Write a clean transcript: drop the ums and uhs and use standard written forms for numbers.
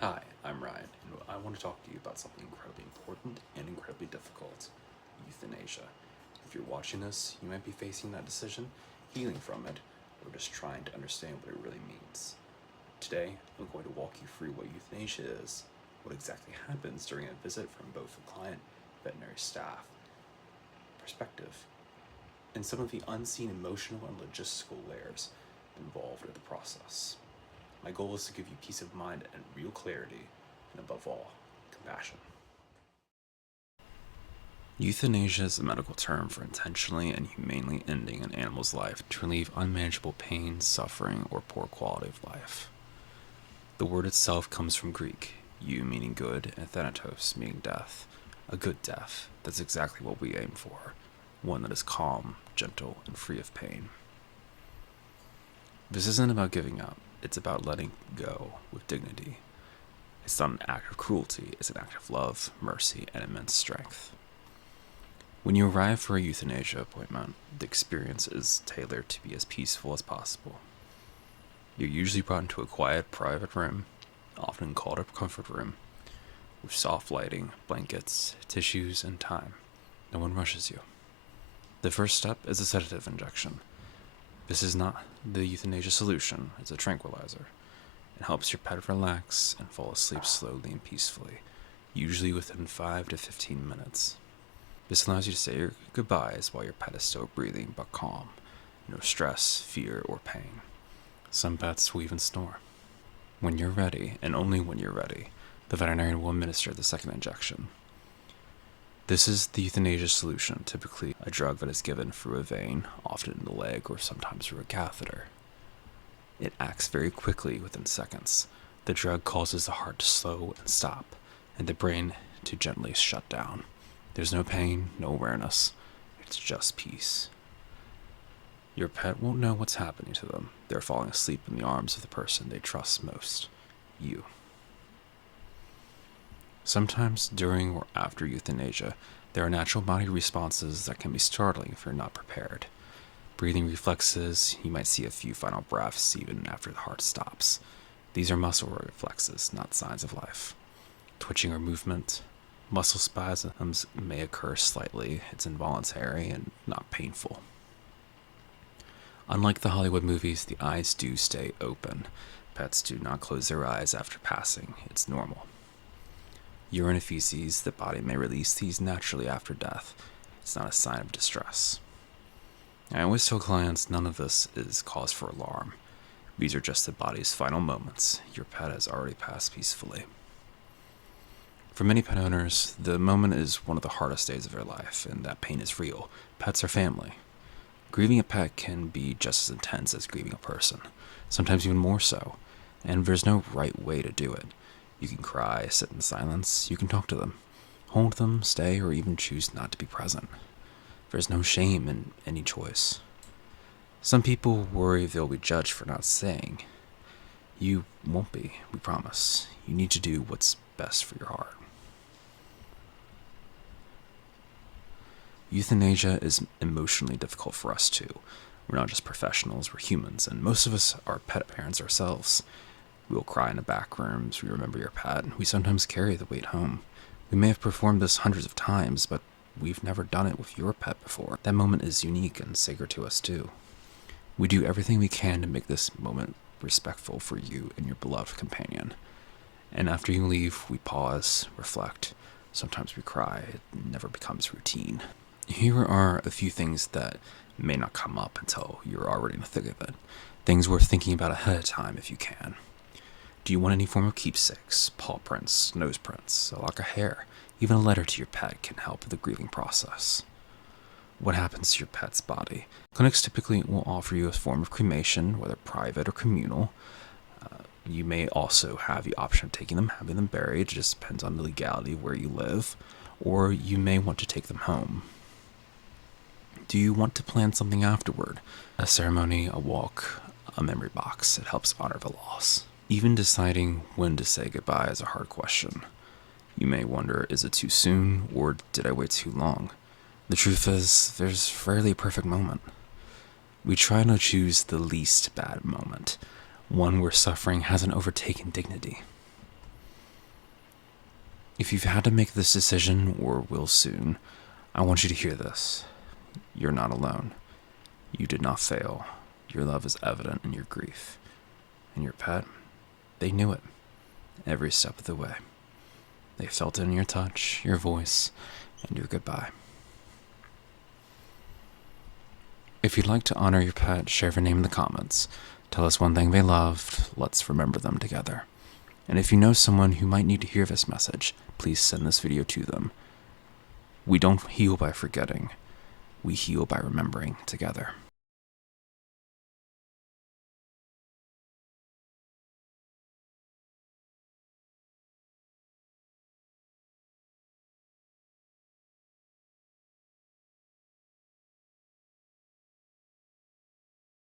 Hi, I'm Ryan, and I want to talk to you about something incredibly important and incredibly difficult: euthanasia. If you're watching this, you might be facing that decision, healing from it, or just trying to understand what it really means. Today, I'm going to walk you through what euthanasia is, what exactly happens during a visit from both the client and veterinary staff perspective, and some of the unseen emotional and logistical layers involved in the process. My goal is to give you peace of mind and real clarity, and above all, compassion. Euthanasia is a medical term for intentionally and humanely ending an animal's life to relieve unmanageable pain, suffering, or poor quality of life. The word itself comes from Greek, eu meaning good, and thanatos meaning death. A good death, that's exactly what we aim for, one that is calm, gentle, and free of pain. This isn't about giving up, it's about letting go with dignity. It's not an act of cruelty, it's an act of love, mercy, and immense strength. When you arrive for a euthanasia appointment, the experience is tailored to be as peaceful as possible. You're usually brought into a quiet, private room, often called a comfort room, with soft lighting, blankets, tissues, and time. No one rushes you. The first step is a sedative injection. This is not the euthanasia solution, it's a tranquilizer. It helps your pet relax and fall asleep slowly and peacefully, usually within 5 to 15 minutes. This allows you to say your goodbyes while your pet is still breathing but calm, no stress, fear, or pain. Some pets will even snore. When you're ready, and only when you're ready, the veterinarian will administer the second injection. This is the euthanasia solution, typically a drug that is given through a vein, often in the leg or sometimes through a catheter. It acts very quickly within seconds. The drug causes the heart to slow and stop, and the brain to gently shut down. There's no pain, no awareness. It's just peace. Your pet won't know what's happening to them. They're falling asleep in the arms of the person they trust most, you. Sometimes during or after euthanasia, there are natural body responses that can be startling if you're not prepared. Breathing reflexes, you might see a few final breaths even after the heart stops. These are muscle reflexes, not signs of life. Twitching or movement, muscle spasms may occur slightly. It's involuntary and not painful. Unlike the Hollywood movies, the eyes do stay open. Pets do not close their eyes after passing. It's normal. Urine and feces, the body may release these naturally after death. It's not a sign of distress. I always tell clients none of this is cause for alarm. These are just the body's final moments. Your pet has already passed peacefully. For many pet owners, the moment is one of the hardest days of their life, and that pain is real. Pets are family. Grieving a pet can be just as intense as grieving a person, sometimes even more so, and there's no right way to do it. You can cry, sit in silence, you can talk to them, hold them, stay, or even choose not to be present. There's no shame in any choice. Some people worry they'll be judged for not saying. You won't be, we promise. You need to do what's best for your heart. Euthanasia is emotionally difficult for us too. We're not just professionals, we're humans, and most of us are pet parents ourselves. We will cry in the back rooms, we remember your pet, we sometimes carry the weight home. We may have performed this hundreds of times, but we've never done it with your pet before. That moment is unique and sacred to us too. We do everything we can to make this moment respectful for you and your beloved companion. And after you leave, we pause, reflect. Sometimes we cry. It never becomes routine. Here are a few things that may not come up until you're already in the thick of it. Things worth thinking about ahead of time if you can. Do you want any form of keepsakes, paw prints, nose prints, a lock of hair? Even a letter to your pet can help with the grieving process. What happens to your pet's body? Clinics typically will offer you a form of cremation, whether private or communal. You may also have the option of taking them, having them buried. It just depends on the legality of where you live. Or you may want to take them home. Do you want to plan something afterward? A ceremony, a walk, a memory box. It helps honor the loss. Even deciding when to say goodbye is a hard question. You may wonder, is it too soon, or did I wait too long? The truth is, there's rarely a perfect moment. We try to choose the least bad moment, one where suffering hasn't overtaken dignity. If you've had to make this decision or will soon, I want you to hear this. You're not alone. You did not fail. Your love is evident in your grief. And your pet, they knew it every step of the way. They felt it in your touch, your voice, and your goodbye. If you'd like to honor your pet, share their name in the comments. Tell us one thing they loved. Let's remember them together. And if you know someone who might need to hear this message, please send this video to them. We don't heal by forgetting. We heal by remembering together.